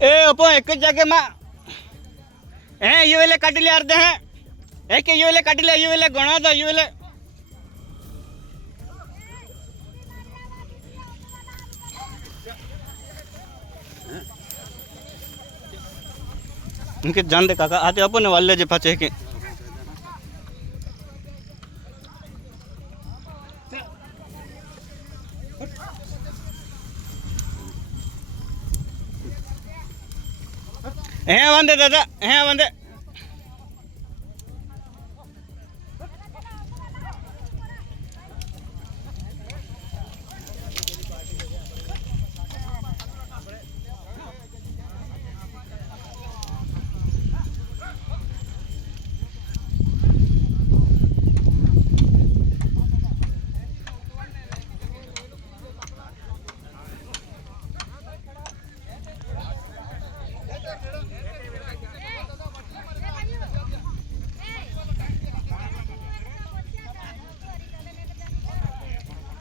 ए अपो एक जगह में ये वेले काट ले अर्धे हैं एक ये वेले काट ले ये वेले गणा दो ये वेले इनके जान दे काका आते अपन वाले जे पाचे के वंदे दादा वंदे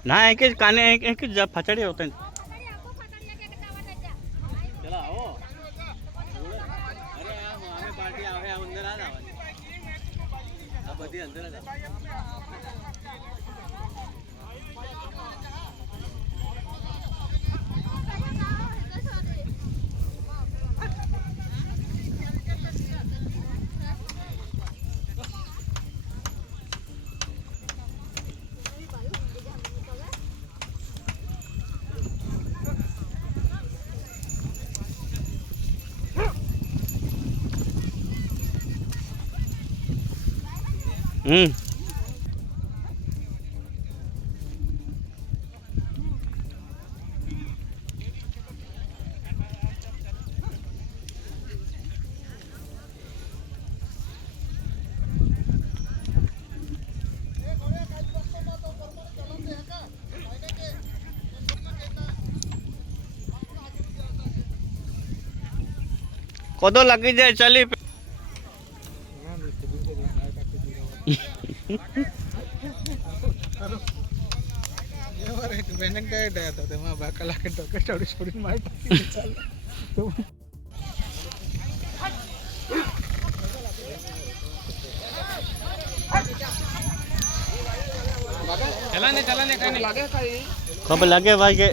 ना एक काने एक जब फचड़े होते हैं चला आओ अरे हमें पार्टी आवे अंदर आ जावा अब बधी अंदर आ जा कदो लगी जाए चली कब लगे भाई के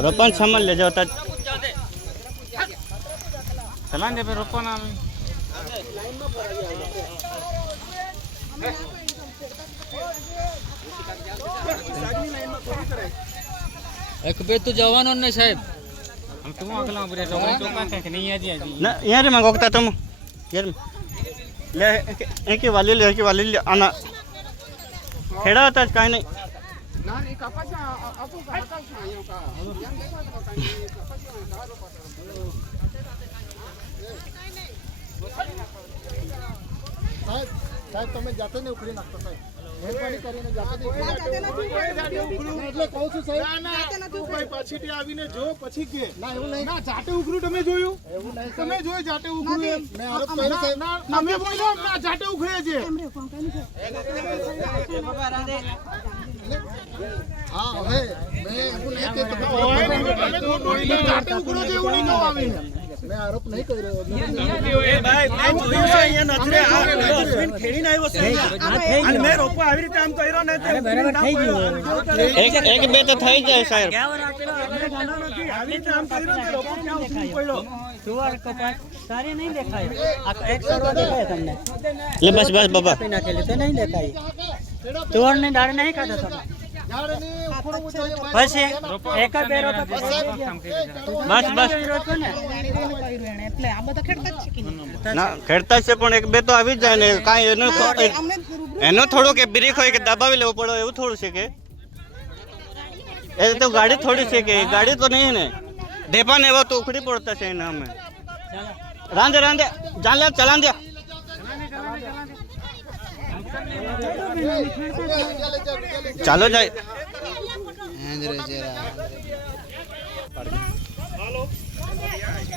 रोपन सामान ले जाता चला दे पे रोपन एक बे तो जवानों ने साहब हम तुम अगला बुरे तो नहीं है जी ना यार मैं गोकता तुम यार ले एक वाली ले आना खेड़ा होता है काहे नहीं नानी कपासा आपको कपासा आयो का yang देखा तो कहीं कपासा दारो पकड़ साहब તમે જાતે ને ઉખડી નાખતો સાહેબ મહેરબાની કરીને જાતે ને એટલે કહું છું સાહેબ ના કોઈ પાછીથી આવીને જો પછી કે ના એવું નહીં ના જાતે ઉખડું તમે જોયું એવું નહીં તમે જોઈ જાતે ઉખડું મેં આરોપ કર્યો સાહેબ તમે બોલો ના જાતે ઉખડે છે હા હવે મેં એવું નહીં કે તમે જાતે ઉખડો છે એવું નહીં કહો આવીને मैं आरोप नहीं कर रहा हूं ए भाई मैं જોયું છે અહીંયા નજરે આ અશ્વિન ખેડીને આવ્યો છે અને મે રોપો આવી રીતે આમ કર્યો ને તે બરાબર થઈ ગયું એક બે તો થઈ જાય સાહેબ આવી રીતે આમ કર્યો ને રોપો ક્યાં ઉખડી પડ્યો સુવર કપાસ સારી नहीं દેખાય આ તો એક સરવા દેખાય તમને ले बस बस बाबा નાખેલી તો નહીં દેખાય સુવર ને દાળ નહીં ખાધો તમે બસ એક બે રોપો બસ એટલે આ બધા ખેડતા જ છે કે ના ખેડતા છે પણ એક બે તો આવી જ જાય ને કાઈ એનો થોડું કે બ્રેક હોય કે દબાવી લેવો પડે એવું થોડું છે કે એ તો ગાડી થોડી છે કે ગાડી તો નહીં ને ઢેપા ને એવા તો ઉખડી પડતા છે એના અમે રાંધે રાંધે જાન લે ચલાન દે ચાલો જાય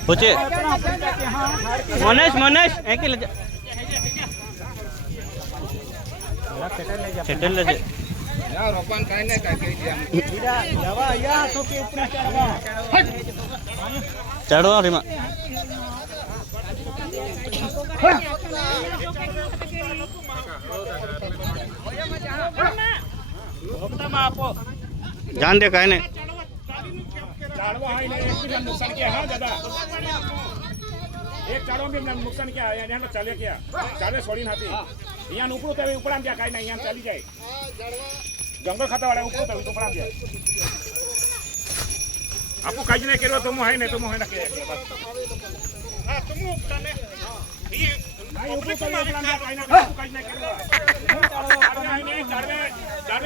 पूछे मनेश एक ही ले जा सेटल ले जा ચડવા રીમાં જાન દે કાંઈ નહીં એક ચાડો બી નુકસાન ક્યાં અહીંયા ચાલે ક્યાં ચાલે છોડીને હતી અહીંયા ઉપડું તો ઉપડા ત્યાં કાંઈ નહીં અહીંયા ચાલી જાય જંગલ ખાતા વાળા ઉપડું તો ઉપડા જાય આપું કાંઈ નહીં કર્યો તો હું હાય નહીં તો હું હાય ના કે હા તો હું ઉપડા ને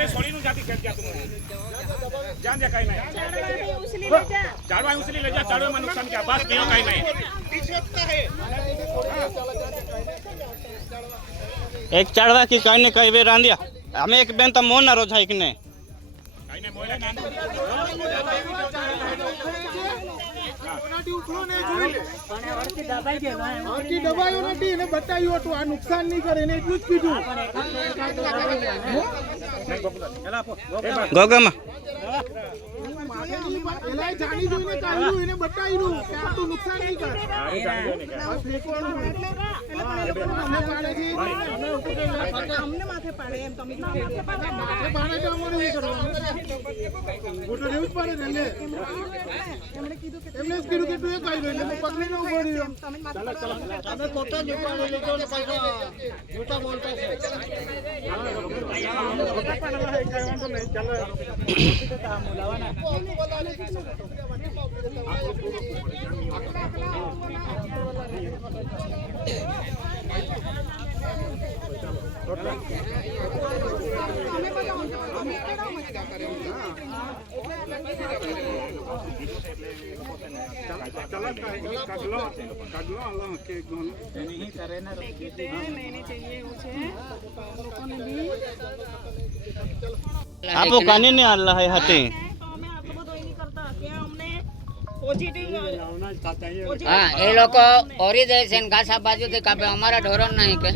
છોડીનું જાતી જાન દે કાંઈ નહીં ચાડવા ઉછલી લેજા ચાડવામાં નુકસાન ક્યાં બસ બીજો કાંઈ નહીં એક ચડવા કે કાંઈ ને કાંઈ વે રાંધ્યા અમે એક બેન તો મોનારો થાય કે નહીં દબાયો નથી એને બતાવ્યું હતું આ નુકસાન નહીં કરે એને એટલું જ કીધું ગોગામાં એલા જાણી જોઈને કાઢ્યું એને બતાવ્યું કે આટલું નુકસાન નહીં કરે અમને માથે પાડે એમ તમે પાડે તો અમારે નહીં કરવાનું ફોટો લેવું જ પડે ને એમણે કીધું કે એમને જ કીધું કે તું એ કાઢ્યું એટલે પકડીને ઉભો રહ્યો તમે માથે તમે પોતા જૂઠા બોલતા છે આપો કાની ને આલ્લા હે હતી હા એ લોકો ઓરી દે છે ને ઘાસ આ બાજુથી કાપે અમારા ઢોરો નહીં કે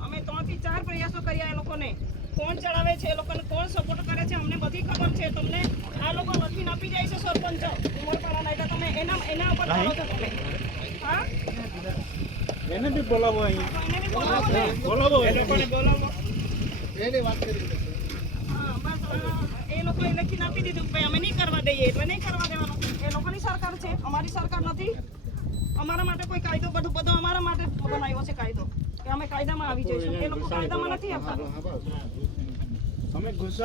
અમે 3 થી 4 પ્રયાસો કર્યા એ લોકોને કોણ ચડાવે છે એ લોકોને કોણ સપોર્ટ કરે છે અમને બધી ખબર છે તમને આ લોકો લખીને આપી જાય છે સરપંચ ઉમરપાડાના એટલે તમે એના ઉપર ચાલો છો તમે હા એને બી બોલાવો અહીં એને બી બોલાવો એ લોકોને બોલાવો એને વાત કરી હા બસ એ લોકોએ લખીને આપી દીધું કે અમે નહીં કરવા દઈએ એટલે નહીં કરવા દેવાનું એ લોકોની સરકાર છે અમારી સરકાર નથી અમારા માટે કોઈ કાયદો બધો અમારા માટે બનાવ્યો છે કાયદો કે અમે કાયદામાં આવી જઈશું એ લોકો કાયદામાં નથી આવતા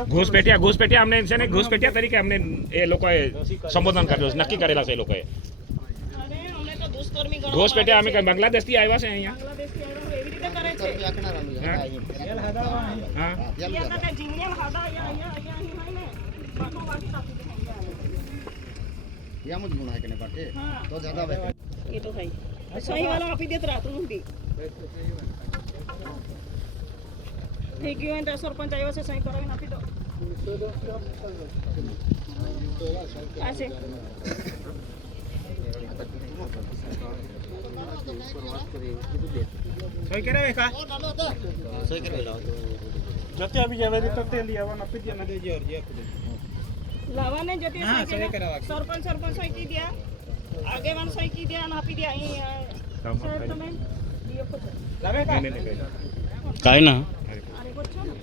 ઘૂસપેટિયા અમને છે ને ઘૂસપેટિયા તરીકે અમને એ લોકોએ સંબોધન કર્યું છે નક્કી કરેલા છે એ લોકોએ અરે અમને તો દુષ્કર્મી ગણો ઘૂસપેટિયા અમે કઈ બાંગ્લાદેશથી આવ્યા છે અહીંયા બાંગ્લાદેશથી આવ્યા એવી રીતે કરે છે હા અહીંયા તો જીનિયલ હાડા અહીંયા હોય ને બાકો બાકી રાખી દે યામ જ ગુના કે ને પાટે તો જ્યાદા બે એ તો ભાઈ સહી વાળો આપી દેત રાતનું સુધી થઈ ગયું હોય તો સરપંચ આવ્યો છે સહી કરાવીને આપી દો આ છે સહી કરાવે કા જતે આવી જાય તો તે લઈ આવવાનું આપી દે ને દેજો અરજી આપી દે લાવાને જતી સરપંચ સહી કી દિયા આગેવાન સહી કી દિયા અને આપી દિયા અહીં સાહેબ તમે ડીએફઓ છો કાંઈ ના આરે કો છો ને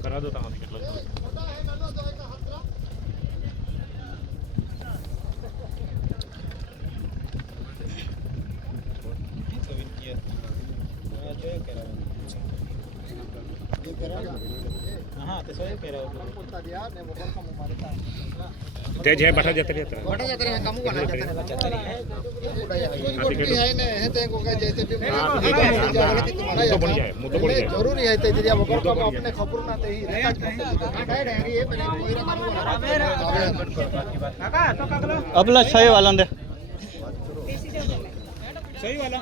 કરા દો તમારી કેટલો તે જે બટા જતે રહેતા બટા જતે રહે કામુ બના જતે રહે है ने है ते को का जैसे भी तो बन जाए मुद्दो बन जाए जरूरी है ते दिया बगर को अपने खबर ना ते ही काट काट है ये पहले कोई रा कामु काका तो कागलो अपना सही वाला दे सही वाला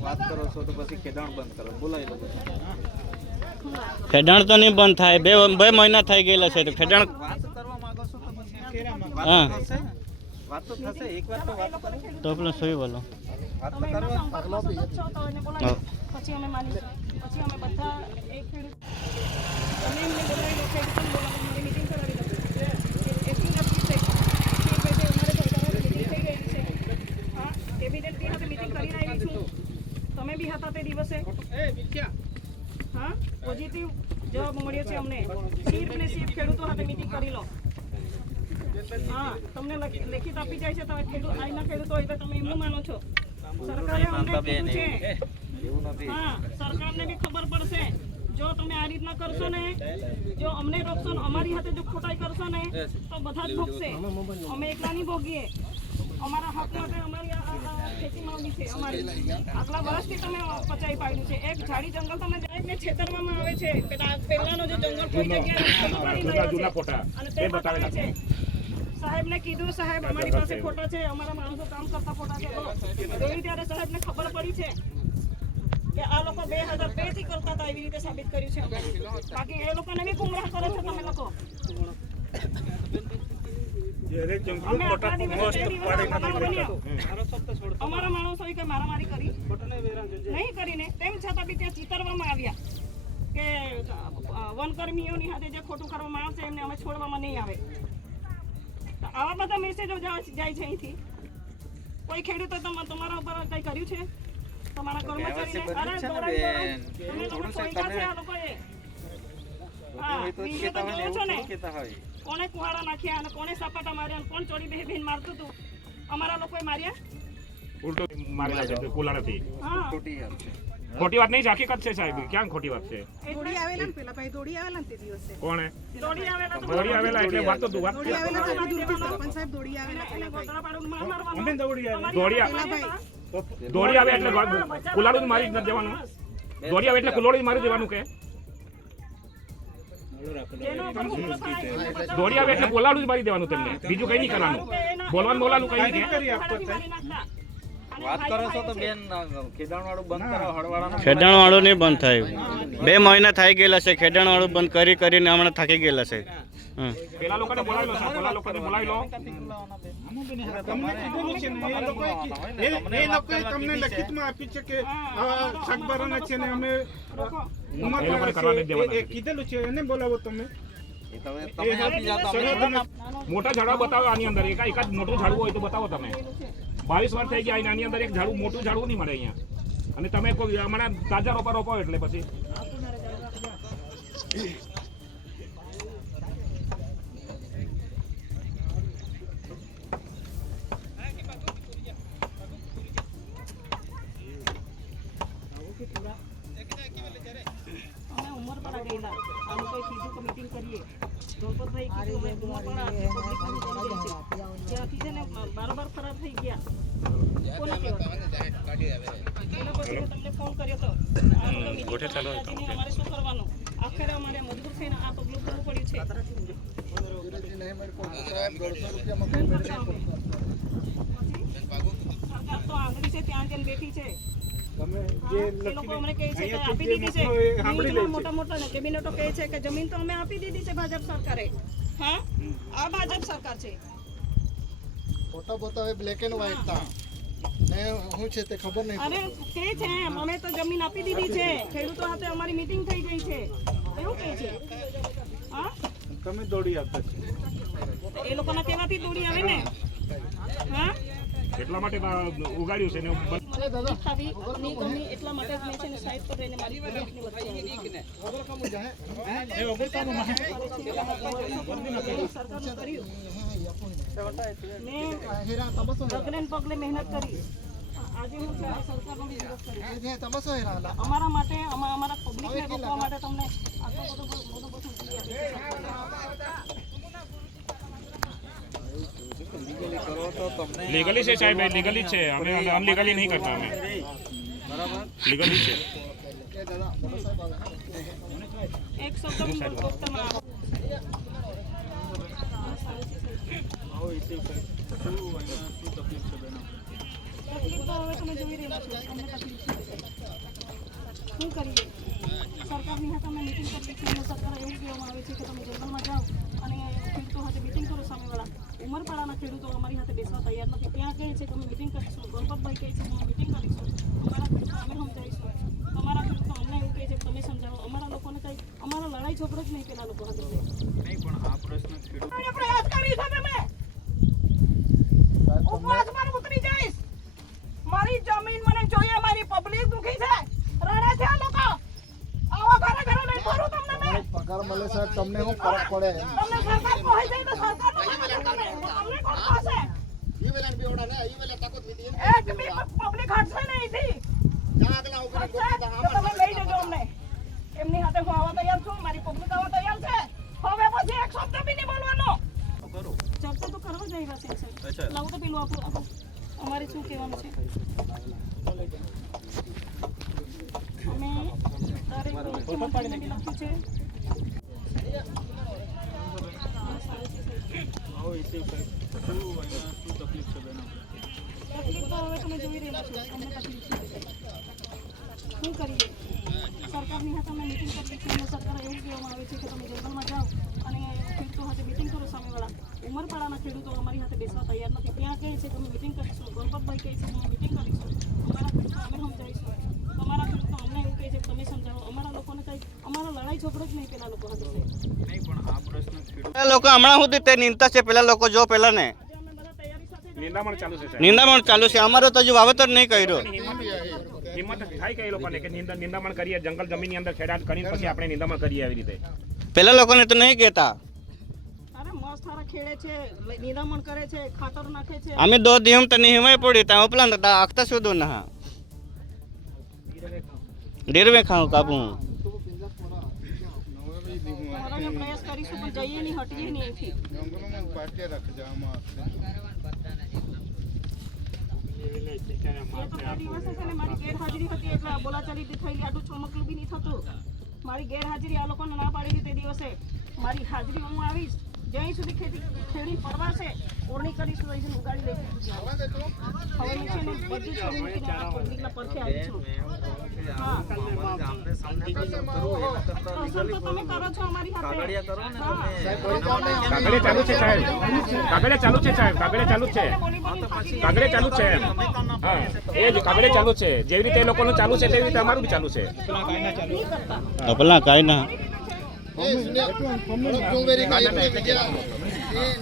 बात करो सो तो પછી ખેડાણ બંધ કરો બોલાય લોકો ખેડાણ તો નહીં બંધ થાય બે મહિના થઈ ગયેલા છે તો ખેડાણ વાત કરવા માંગો છો તો પછી કેરા માંગો હા વાત તો થશે એક વાર તો વાત કરો તો પેલો સહી વાલો તમે એમના સંપર્કમાં સતત છો તો એને બોલાવી લો. પછી અમે માનીશું. પછી અમે બધા એક ખેડૂત તમે એમને બોલાવી લો, ખેડૂતોને બોલાવો, અમારી મીટિંગ કરાવી લો. એટલી નક્કી છે કે ભાઈ અમારે સરકારોની મીટિંગ થઈ ગઈ છે. હા, કેબિનેટ બી હાથે મીટિંગ કરીને આવી છું. તમે બી હતા તે દિવસે. હા, પોઝિટિવ જવાબ મળ્યો છે અમને. સિર્ફ ને સિર્ફ ખેડૂતો સાથે મીટિંગ કરી લો. હા, તમને લેખિત આપી જાય છે. તમે અહીંના ખેડૂતો હોય તો તમે એમનું માનો છો. સરકારે અમને કીધું છે. હા, સરકારને બી ખબર પડશે. જો તમે આ રીતના કરશો ને, જો અમને રોકશો ને, અમારી હાથે જો ખોટાઈ કરશો ને, તો બધા જ ભોગશે. અમે એકલા નહીં ભોગીએ. અમારા હક માટે અમારી આ ખેતી માંગી છે. અમારી આટલા વર્ષથી તમે પચાવી પાડ્યું છે. એક ઝાડી જંગલ તમે ને છેતરવામાં આવે છે. પહેલાનો જે જંગલ કોઈ જગ્યાએ ફોટા અને તે બતાવે છે. સાહેબને કીધું, સાહેબ અમારી પાસે ફોટા છે, અમારા માણસો કામ કરતા ફોટા છે. જોયું ત્યારે સાહેબને ખબર પડી છે કે આ લોકો 2002 થી કરતા હતા. એવી રીતે સાબિત કર્યું છે. બાકી એ લોકોને બી ગુમરાહ કરે છે તમે લોકો. અમે આટલા દિવસે બે દિવસ અમારા માણસોએ કે મારામારી કરી નહીં કરીને, તેમ છતાં બી ત્યાં ચિતરવામાં આવ્યા કે વનકર્મીઓની હાથે જે ખોટું કરવામાં આવશે એમને અમે છોડવામાં નહીં આવે. તો આવા બધા મેસેજો જાય છે અહીંથી. કોઈ ખેડૂતો તમારા ઉપર કંઈ કર્યું છે? તમારા કર્મચારીને તમે લોકો સોંપ્યા છે આ લોકોએ. હા, બીજે તો જોવો છો ને કોને કુહાડા નાખ્યા અને કોને સપાટા માર્યા અને કોણ ચોરી બેહીને મારતું હતું. અમારા લોકોએ માર્યા. ઉલટો મારેલા છે કુલાડાથી. હા, ખોટી વાત નહીં છે, હકીકત છે સાહેબ. ક્યાં ખોટી વાત છે? દોડી આવેલા ને પેલા ભાઈ દોડી આવેલા ને તે દિવસે. કોણે દોડી આવેલા તો દોડી આવેલા એટલે વાત તો વાત દોડી આવેલા તો પણ સાહેબ દોડી આવેલા એને ગોતરા પાડું માર મારવાનું. દોડી દોડી આવે એટલે કુલાડું મારી જ નથી દેવાનું. દોડી આવે એટલે કુલોડી મારી દેવાનું કે દોડી આવે એટલે બોલાડું જ મારી દેવાનું તેમને. બીજું કઈ નહીં કરવાનું. બોલવાનું કઈ નહીં. વાત કરો છો તો બેન ખેડાણ વાળું બંધ કરો. હળવાળા ખેડાણ વાળું નહીં બંધ થાય. 2 મહિના થઈ ગયેલા છે. ખેડાણ વાળું બંધ કરીને હમણાં થાકી ગયેલા છે. પેલા લોકોને બોલાવી લો સાહેબ. પેલા લોકોને બોલાવી લો. એ લોકોએ તમને લખિતમાં આપી છે કે શાકભારાના છે ને અમે કીધેલું છે. એને બોલાવો તમે. મોટા ઝાડવા બતાવો આની અંદર. એકાદ મોટું ઝાડવું હોય તો બતાવો તમે. 22 વાર થઈ ગયા આની અંદર એક ઝાડવું મોટું ઝાડવું નહીં મળે અહીંયા. અને તમે કોઈ હમણાં તાજા રોપો એટલે પછી અમે ઉમરપાડા ગયેલા. અમે કોઈ કીધું કે મીટિંગ કરીએ. ધોળપતભાઈ કીધું અમે ઉમરપાડા પબ્લિક ત્યાંથી છે ને બારોબાર ખરાબ થઈ ગયા. કોને તમને ફોન કર્યો તો અમારે શું કરવાનું? આખરે અમારે મજબૂર થઈને આ પગલું કરવું પડ્યું છે. સરકાર તો આંગળી છે ત્યાં જઈને બેઠી છે. એ લોકો અમને કહે છે કે આપી દીધી છે. મોટા મોટા કેબિનેટો કહે છે કે જમીન તો અમે આપી દીધી છે ભાજપ સરકારે. હા, આ ભાજપ સરકાર છે. ફોટા બતાવે બ્લેક એન્ડ વ્હાઈટ તા ને હું છે તે ખબર નહીં. અરે કે છે અમે તો જમીન આપી દીધી છે. ખેડૂતો સાથે અમારી મીટિંગ થઈ ગઈ છે એવું કહે છે. હા, તમે દોડી આપતા છો. એ લોકોના કહેવાથી દોડી આવે ને. હા, એટલા માટે ઉગાડ્યું છે ને મને ખાવી નહીં ગમી એટલા માટે જ મેં છે ને સાઈડ પર રહીને મારી પબ્લિકની વચ્ચે સરકારનું કર્યું. મેં પગલે ને પગલે મહેનત કરી. આજે હું છે સરકારનો વિરોધ કર્યો. અમારા માટે અમારા પબ્લિકને રોકવા માટે તમને આટલો બધો લીગલી છે સાહેબ. લીગલી છે. અમે અનલીગલી નહીં કરતા. અમે લીગલી છે. એક શબ્દ વક્તમાં તકલીફ તો હવે તમે જોઈ રહ્યા છો. અમને તકલીફ છે. શું કરીએ? સરકારની હાથે અમે મિટિંગ કરીએ છીએ. સરકાર એવું કહેવામાં આવે છે કે તમે જંગલમાં જાઓ અને ખેડૂતો સાથે મિટિંગ કરો. સામેવાળા ઉમરપાડાના ખેડૂતો અમારી સાથે બેસવા તૈયાર નથી. ત્યાં કહે છે કે અમે મિટિંગ કરીશું. ગણપતભાઈ કહે છે કે અમે મિટિંગ મીટિંગ કરીશું. અમારા ખેડૂતો અમે સમજાવીશું. તમારા ખેડૂતો અમને એવું કહે છે કે તમે સમજાવો. અમારા લોકોને કંઈ અમારા લડાઈ ઝઘડો જ નહીં પેલા લોકો સાથે. નહીં પણ આ પ્રશ્ન ખેડૂત અમે પ્રયાસ કરી છે તમે ઉપવાસ પર ઉતરી જઈશ. મારી જમીન મને જોઈએ, મારી પબ્લિક દુખી છે, રડે છે આ લોકો. આવો ઘરે ઘરે નહીં ફરું તમને મેં. પગાર મળે સાહેબ તમને શું ફરક પડે તમને સરકાર કહે છે તો સરકારનું અમને કોણ પાસે એક બી પબ્લિક હટશે નહીં એથી. હટશે તો તમે લઈ જજો અમને. એમની સાથે હું આવવા તૈયાર છું, મારી પબ્લિક આવવા તૈયાર છે. હવે પછી એક શબ્દ બી નહીં બોલવાનો. ચર્ચા તો કરવા જઈ રહ્યા છે સાહેબ. લાવો તો પેલું આપણું અમારે શું કહેવાનું છે. અમે દરેક મુખ્યમંત્રીને બી લખ્યું છે. આવો ઇસ્યુ શું તકલીફ છે બેનો? તકલીફ તો હવે તમે જોઈ રહ્યા છો. અમને તકલીફ છે. શું કરીએ? સરકારની હાથે અમે મિટિંગ કરીએ છીએ. સરકાર એવું કહેવામાં આવે છે કે તમે જંગલમાં જાઓ અને ખેડૂતો સાથે મિટિંગ કરો. સામેવાળા ઉમરપાડાના ખેડૂતો અમારી સાથે બેસવા તૈયાર નથી. ત્યાં કહે છે કે અમે મિટિંગ કરીશું. ગણપતભાઈ કહે છે કે અમે મિટિંગ કરીશું. અમારા ખેડૂતો અમે સમજાવીશું. તમારા ખેડૂતો અમને એવું કહે છે કે તમે સમજાવો. અમારા લોકોને કંઈ અમારા લડાઈ ઝઘડો જ નહીં પેલા લોકો સાથે. નહીં પણ આ પ્રશ્ન ખેડૂત પેલા લોકો હમણાં સુધી તે નિંદતા છે. પેલા લોકો જો પેલા ને આજે અમે બધા તૈયારી સાથે નિંદામણ ચાલુ છે સાહેબ. નિંદામણ ચાલુ છે. અમારો તો હજુ વાવેતર નહીં કર્યો. હિંમત થાય કે એ લોકોને કે નિંદામણ કરીએ, જંગલ જમીનની અંદર ખેડાટ કરીને પછી આપણે નિંદામણ કરીએ આવી રીતે. પેલા લોકોને તો નહીં કહેતા. અરે મસ્ત સારા ખેડે છે, નિરામણ કરે છે, ખાતર નાખે છે. અમે 2 દિવસ તો નહીં હિમાય પડી ત્યાં ઉપલા હતા આખતા સુધો ના ડેરવે ખાઉં કાપું. અમારા પ્રયાસ કરીશું પણ જઈએ નહીં, હટીએ નહીં અહીંથી. એ તો તે દિવસે છે ને મારી ગેરહાજરી હતી એટલે બોલાચાલી થયેલી. આટલું ચોમકલું બી નહીં થતું. મારી ગેરહાજરી આ લોકોને ના પાડેલી તે દિવસે. મારી હાજરી હું આવીશ જ્યાં સુધી ખેડી પડવાશે ઓરણી કરીશું અહીં ઉગાડી લઈશું. હવે મેં છે ને બધું છોડી મૂકીને આ પબ્લિકના પરખે આવી છું. હા પસંદ તો તમે કરો છો અમારી સાથે. કાગળે ચાલુ છે સાહેબ. કાગળે ચાલુ છે સાહેબ. કાગળે ચાલુ છે. કાગળે ચાલુ છે. હા એ જ કાગળે ચાલુ છે. જેવી રીતે એ લોકોનું ચાલુ છે તેવી રીતે અમારું બી ચાલુ છે. પેલા કાંઈ ના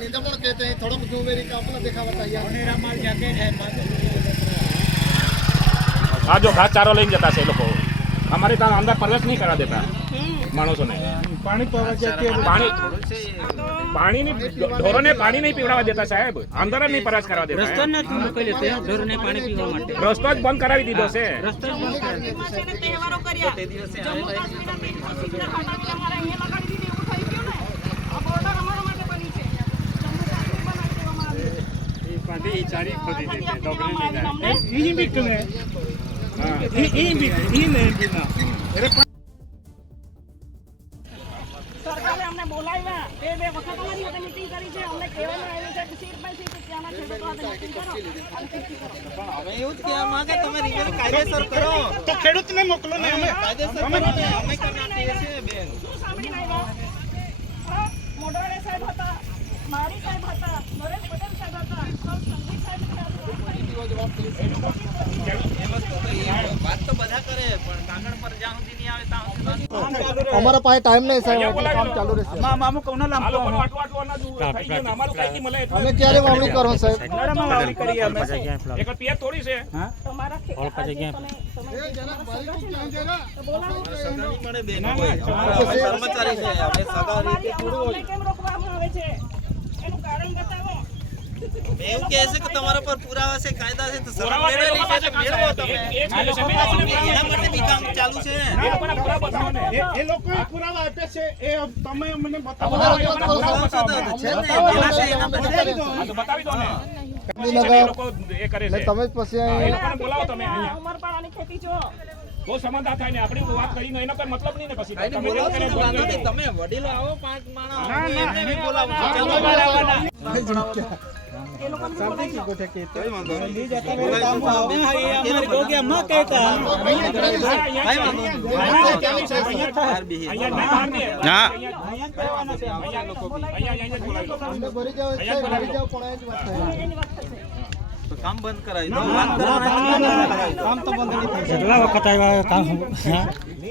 निंदामण कहते हैं थोड़ा जूमेरी का अपना दिखावा तैयार આ જો ઘાસ ચારો લઈને જતા છે એ લોકો. અમારે ત્યાં અંદર પ્રવેશ નહીં કરવા દેતા માણસોને. पानी पवा जाके પાણીની ઢોરોને પાણી નહીં પીવડાવવા દેતા સાહેબ. અંદર જ નહીં પ્રવેશ કરવા દેતા. રસ્તો નથી મોકલી છે ઢોરને પાણી પીવા માટે. રસ્તો જ બંધ કરાવી દીધો છે. રસ્તો જ બંધ કરે. કાશ્મીરમાં છે ને તહેવારો કર્યા. જમ્મુ કાશ્મીરના તીર્થોથી ખાટા અમારે અહીંયા લગાડી દીધી. એવું થઈ ગયું ને. આ બોર્ડર અમારા માટે બની છે. જમ્મુ કાશ્મીર બનાવી દેવામાં આવ્યું. સરકારે અમને બોલાવ્યા. બે વખત અમારી સાથે મીટિંગ કરી છે. અમને કહેવામાં આવ્યું છે કે શીરભાઈ સિંહ ત્યાંના ખેડૂતો સાથે મીટિંગ કરો અને તીર્થી કરો. હવે એવું જ કહેવા માંગે તમે રિઝલ્ટ કાયદેસર કરો. तो ખેડૂતને મોકલો ને અમે કાયદેસર કરો ને અમે કરી નાખીએ છીએ બેન. શું સાંભળીને આવ્યા? હા, મોઢવાડિયા સાહેબ હતા, મારી સાહેબ હતા, નરેશ પટેલ સાહેબ હતા, સંદીપ સાહેબ હતા. વાત તો બધા કરે પણ કાગળ પર જ્યાં સુધી નહીં આવે ત્યાં સુધી हमारा पास टाइम नहीं साहब काम चालू રહેશે મામુ કોનો આ લોકોનું આટલું આટલું અનાજ થઈ ગયું ને અમારું કઈ નહીં મળે. અમે ક્યારે વાવણી કરો સાહેબ વાવણી કરીએ અમે. એક પિયત થોડી છે. તમારા આજે તમે તો બોલાવો. મળે બેન કર્મચારી છે આપણે સગા રીતે અમને કેમ રોકવામાં આવે છે? એનું કારણ બતાવો. એવું કહે છે કે તમારા પર પુરાવા છે કાયદા છે તો શરમ મેળવેલી છે તો મેળવો તમે. એના માટે બી કામ ચાલુ છે ને. એ લોકોના પુરાવા બતાવો ને. એ લોકો પુરાવા આપે છે એ તમે મને બતાવો આ તો બતાવી દો ને. એ લોકો એ કરે છે. તમે જ પછી એ લોકોને બોલાવો તમે અહીંયા. ઉમરપાડાની ખેતી જો. બહુ સમાધાન થાય ને આપણી વાત કરીને એનો કોઈ મતલબ નહીં ને પછી કાંઈ તમે બોલાવો જેમ છો, કરે વાંધો બોલજો. નહીં. તમે વડીલો આવો 5 માણસ ના, ના. એમને બી બોલાવો. ચાલો એ લોકોને બોલાવી લો. ના ભરી જાવ સાહેબ ભરી જાવ પણ એ જ વાત થાય એની વાત થશે. કામ બંધ કરાવી દો વાત કરવાના કામ તો બંધ નહીં થાય કેટલા વખત આવ્યા કામ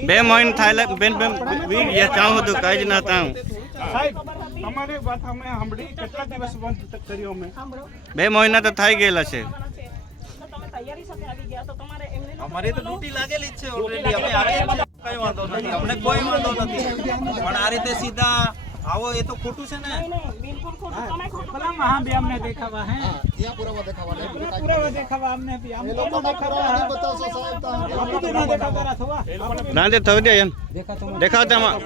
2 મહિના થાય બેન વી ગયા કામ હતું કાંઈ જ ના તામ સાહેબ તમારી વાત અમે સાંભળી કેટલા દિવસ બંધ કર્યો અમે 2 મહિના તો થઈ ગયેલા છે તો તમે તૈયારી સાથે આવી ગયા તો તમારે એમને અમારી તો ડ્યુટી લાગેલી જ છે ઓલરેડી અમે આવીએ છીએ કઈ વાંધો નથી અમને કોઈ વાંધો નથી પણ આ રીતે સીધા આવો એ તો ખોટું છે ને નહીં બિલકુલ ખોટું તમે ખોટું ત્યાં પુરાવા દેખાવા નહીં. એ લોકોના પુરાવા નહીં બતાવશો સાહેબ તો રાંધે થવી દે એમ દેખાવતામાં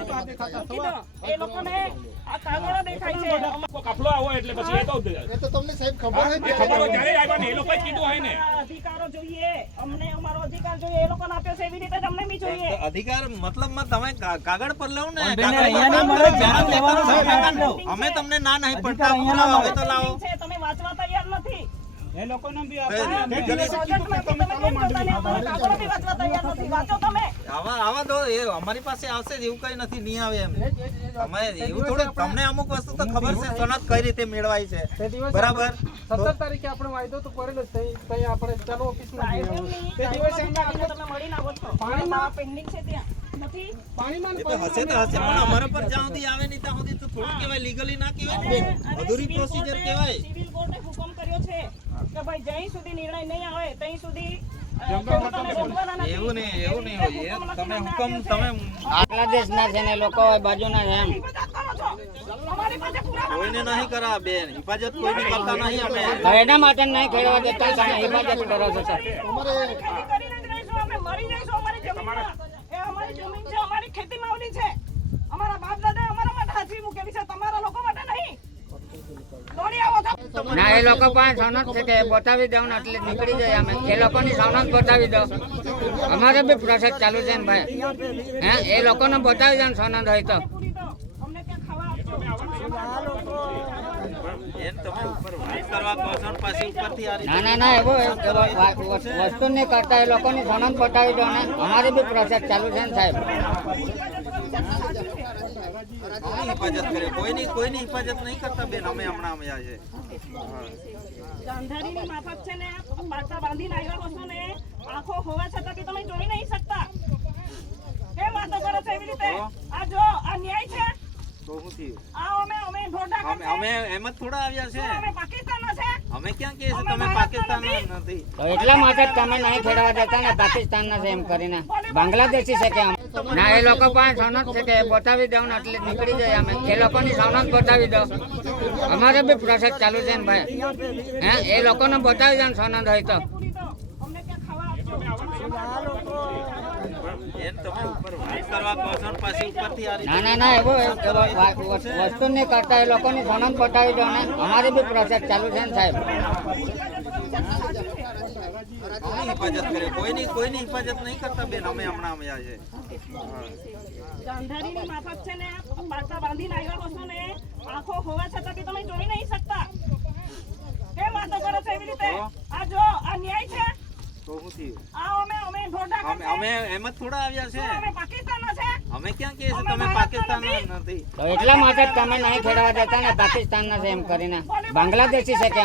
કીધું એ લોકોને આ કાગળો દેખાય છે કોઈ કાફલો આવો એટલે પછી એ તો એ તો તમને સાહેબ ખબર હોય ને. ખબર હોય ત્યારે આવ્યા ને એ લોકોએ કીધું હોય ને અમારા અધિકારો જોઈએ અમને અમારો અધિકાર જોઈએ એ લોકોને આપ્યો છે એવી રીતે જ અમને બી જોઈએ અધિકાર મતલબમાં તમે કાગળ પર લેવું ને અમે તમને ના નહીં પડતા હવે તો લાવો છે તમે વાંચવા તૈયાર નથી એ લોકોને બી કાગળો બી વાંચવા તૈયાર નથી વાંચો તમે આવા દો એ અમારી પાસે આવશે જ એવું કઈ નથી નહીં આવે એમ અમે એવું થોડું તમને અમુક વસ્તુ તો ખબર છે સનદ કઈ રીતે મેળવાય છે બરાબર 17 તારીખે આપણે વાયદો તો કરેલો જ તઈ આપણે ચાલો ઓફિસમાં જઈએ. તે દિવસે તમે મળીને આવો છો પાણીમાં પેન્ડિંગ છે ત્યાં નથી પાણીમાં એ તો હશે પણ અમારા પર જ્યાં સુધી આવે નહીં ત્યાં સુધી તો થોડું કહેવાય લીગલી ના કહેવાય ને અધૂરી પ્રોસિજર કહેવાય સિવિલ કોર્ટે હુકમ કર્યો છે કે ભાઈ જ્યાં સુધી નિર્ણય નહીં આવે ત્યાં સુધી એવું નહીં હોય એ તમે હુકમ તમે બાંગ્લાદેશના છે ને લોકો બાજુના છે એમ અમારી પાસે પુરાવા કોઈને નહીં કરા બેન હિફાજત કોઈની કરતા નહીં અમે તો એના માટે નહીં ખેડવા દેતા તમે હિફાજત કરો છો સર ખેતી કરીને જ રહીશું અમે મરી જઈશું અમારી જમીનમાં એ અમારી જમીન છે અમારી ખેતીમાં આવલી છે અમારા બાપ દાદા અમારા માટે હાજરી મૂકેલી છે તમારા લોકો માટે નહીં દોડી આવો છો ના એ લોકો પાસે સનદ છે કે બતાવી દઉં ને એટલે નીકળી જાય અમે એ લોકોની સનદ બતાવી દો અમારે બી પ્રોસેસ ચાલુ છે ને ભાઈ હે એ લોકોને બતાવી દો ને સનદ હોય તો પૂરી દો અમને ત્યાં ખાવા આપજો બેન તમે ઉપર વાત કરવા કહો છો ને પાછી ઉપરથી આ રીતે ના એવું વસ્તુ નહીં કરતા એ લોકોની સનદ બતાવી દો ને અમારી બી પ્રોસેસ ચાલુ છે ને સાહેબ કોની હિફાજત કરે કોઈની હિફાજત નહીં કરતા બેન અમે હમણાં આવ્યા છે ગાંધારીની માફક છે ને પાટા બાંધીને આવ્યા છો ને આંખો હોવા છતાં કે તમે જોઈ નહીં શકતા કેમ વાતો કરો છો એવી રીતે આ જો આ ન્યાય છે તો શું થયું આ અમે ઢોઢા અમે એમ જ થોડા આવ્યા છે અમે પાકિસ્તાનના છે અમે ક્યાં કહીએ છીએ તમે પાકિસ્તાનના નથી તો એટલા માટે જ તમે નહીં ખેડવા દેતા ને પાકિસ્તાનના છે એમ કરીને બાંગ્લાદેશી છે કે ના એ લોકો પાસે સનદ છે કે બતાવી દઉં ને એટલે નીકળી જાય અમે એ લોકોની સનદ બતાવી દો અમારે બી પ્રોસેસ ચાલુ છે ને ભાઈ હે એ લોકોને બતાવી દો ને સનદ હોય તો પૂરી દો અમને ત્યાં ખાવા આપજો બેન તમે ઉપર વાત કરવા કહો છો ને પાછી ઉપરથી આ રીતે ના એવું વસ્તુ નહીં કરતા એ લોકોની સનદ બતાવી દો ને અમારી બી પ્રોસેસ ચાલુ છે ને સાહેબ કોની હિફાજત કરે કોઈની હિફાજત નહીં કરતા બેન અમે હમણાં આવ્યા છે ગાંધારીની માફક છે ને પાટા બાંધીને આવ્યા છો ને આંખો હોવા છતાં કે તમે જોઈ નહીં શકતા કેમ વાતો કરો છો એવી રીતે આ જો આ ન્યાય છે તો શું થયું આ અમે ઢોઢા અમે એમ જ થોડા આવ્યા છે અમે પાકિસ્તાનના છે અમે ક્યાં કહીએ છીએ તમે પાકિસ્તાનના નથી તો એટલા માટે જ તમે નહીં ખેડવા દેતા ને પાકિસ્તાનના છે એમ કરીને બાંગ્લાદેશી છે કે